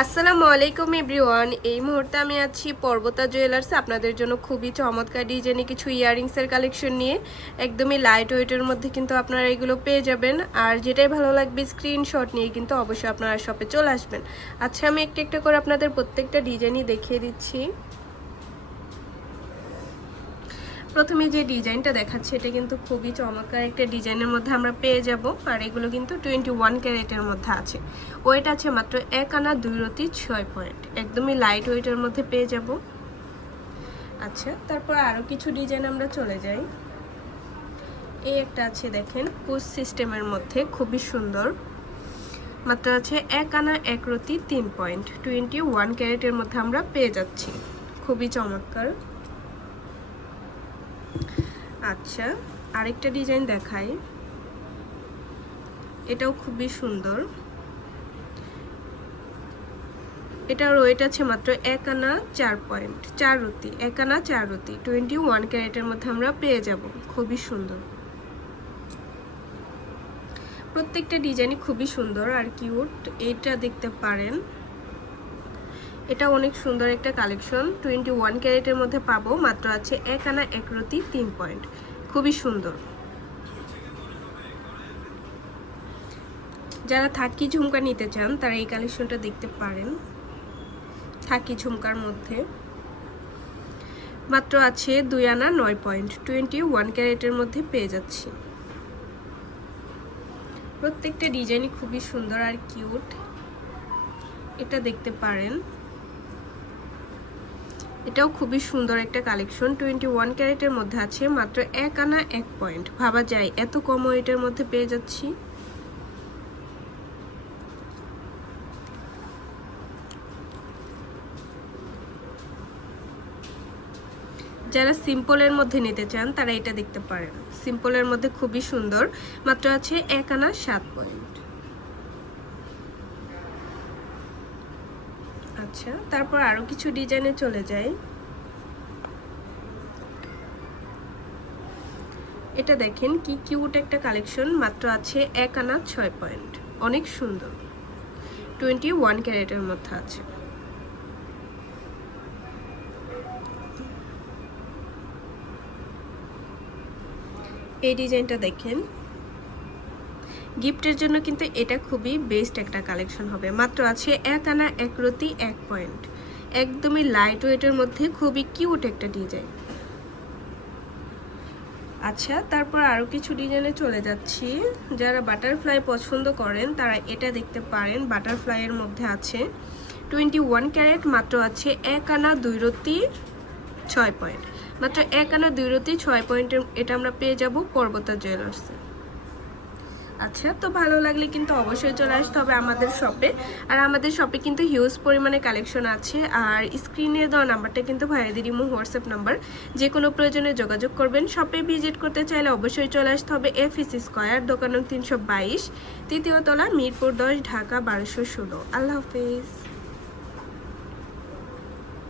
আসসালামু আলাইকুম এভরিওয়ান। এই মুহূর্তে আমি আছি পর্বতা জুয়েলার্সে আপনাদের জন্য খুবই চমৎকার ডিজাইনে কিছু ইয়াররিংসের কালেকশন নিয়ে। একদমই লাইট ওয়েটের মধ্যে কিন্তু আপনারা এগুলো পেয়ে যাবেন। আর যেটাই ভালো লাগবে স্ক্রিনশট নিয়ে কিন্তু অবশ্যই আপনারা শপে চলে আসবেন। আচ্ছা, আমি একটা একটা করে আপনাদের প্রত্যেকটা ডিজাইনই দেখিয়ে দিচ্ছি। প্রথমে যে ডিজাইনটা দেখাচ্ছি এটা কিন্তু খুবই চমৎকার একটা ডিজাইনের মধ্যে আমরা পেয়ে যাব। আর এগুলো কিন্তু 21 ক্যারেটের মধ্যে আছে। ওয়েট আছে মাত্র 1 আনা 2 রতি 6 পয়েন্ট, একদমই লাইট ওয়েটের মধ্যে পেয়ে যাব। আচ্ছা, তারপর আরও কিছু ডিজাইন আমরা চলে যাই। এই একটা আছে, দেখেন পুশ সিস্টেমের মধ্যে খুবই সুন্দর, মাত্র আছে 1 আনা 1 রতি 3 পয়েন্ট, 21 ক্যারেটের মধ্যে আমরা পেয়ে যাচ্ছি। খুবই চমৎকার। আচ্ছা, আরেকটা ডিজাইন দেখাই, এটাও খুবই সুন্দর। এটার ওয়েট আছে মাত্র 1 আনা 4 পয়েন্ট 4 রতি, 1 আনা 4 রতি, 21 ক্যারেটের মধ্যে আমরা পেয়ে যাব। খুবই সুন্দর, প্রত্যেকটা ডিজাইনই খুবই সুন্দর আর কিউট। এটা দেখতে পারেন, এটা অনেক সুন্দর একটা কালেকশন। 21 ক্যারেটের মধ্যে পাবো, মাত্র আছে 1 আনা 1 রতি 3 পয়েন্ট, খুবই সুন্দর। যারা থাকি ঝুমকা নিতে চান তারা এই কালেকশনটা দেখতে পারেন। থাকি ঝুমকার মধ্যে মাত্র আছে 2 আনা 9 পয়েন্ট, 21 ক্যারেটের মধ্যে পেয়ে যাচ্ছি। প্রত্যেকটা ডিজাইনই খুবই সুন্দর আর কিউট। এটা দেখতে পারেন, এটাও খুবই সুন্দর একটা কালেকশন। 21 ক্যারেটের মধ্যে আছে, মাত্র 1 আনা 1 পয়েন্ট। ভাবা যায় এত কম ওয়েটের মধ্যে পেয়ে যাচ্ছি। যারা সিম্পলের মধ্যে নিতে চান তারা এটা দেখতে পারেন। সিম্পলের মধ্যে খুবই সুন্দর, মাত্র আছে 1 আনা 7 পয়েন্ট। আচ্ছা, তারপর আরো কিছু ডিজাইনে চলে যাই। এটা দেখেন কি কিউট একটা কালেকশন, মাত্র আছে 1 আনা 6 পয়েন্ট, অনেক সুন্দর। 21 ক্যারেটের মধ্যে আছে। এই ডিজাইনটা দেখেন, গিফটের জন্য কিন্তু এটা খুবই বেস্ট একটা কালেকশন হবে। মাত্র আছে 1 আনা 1 রতি 1 পয়েন্ট, একদমই লাইট ওয়েটের মধ্যে খুবই কিউট একটা ডিজাইন। আচ্ছা, তারপর আরও কিছু ডিজাইনে চলে যাচ্ছি। যারা বাটারফ্লাই পছন্দ করেন তারা এটা দেখতে পারেন। বাটারফ্লাইয়ের মধ্যে আছে 21 ক্যারেট, মাত্র আছে 1 আনা 2 রতি 6 পয়েন্ট, মাত্র 1 আনা 2 রতি 6 পয়েন্টের এটা আমরা পেয়ে যাব পর্বতা জুয়েলার্সে। আচ্ছা, তো ভালো লাগলে কিন্তু অবশ্যই চলে আসতে হবে আমাদের শপে। আর আমাদের শপে কিন্তু হিউজ পরিমাণে কালেকশন আছে। আর স্ক্রিনে দেওয়া নাম্বারটা কিন্তু ভাইয়াদের ইমো হোয়াটসঅ্যাপ নাম্বার, যে কোনো প্রয়োজনে যোগাযোগ করবেন। শপে ভিজিট করতে চাইলে অবশ্যই চলে আসতে হবে FEC স্কয়ার, দোকান নং 322, তৃতীয় তলা, মিরপুর 10, ঢাকা 1216। আল্লাহ হাফেজ।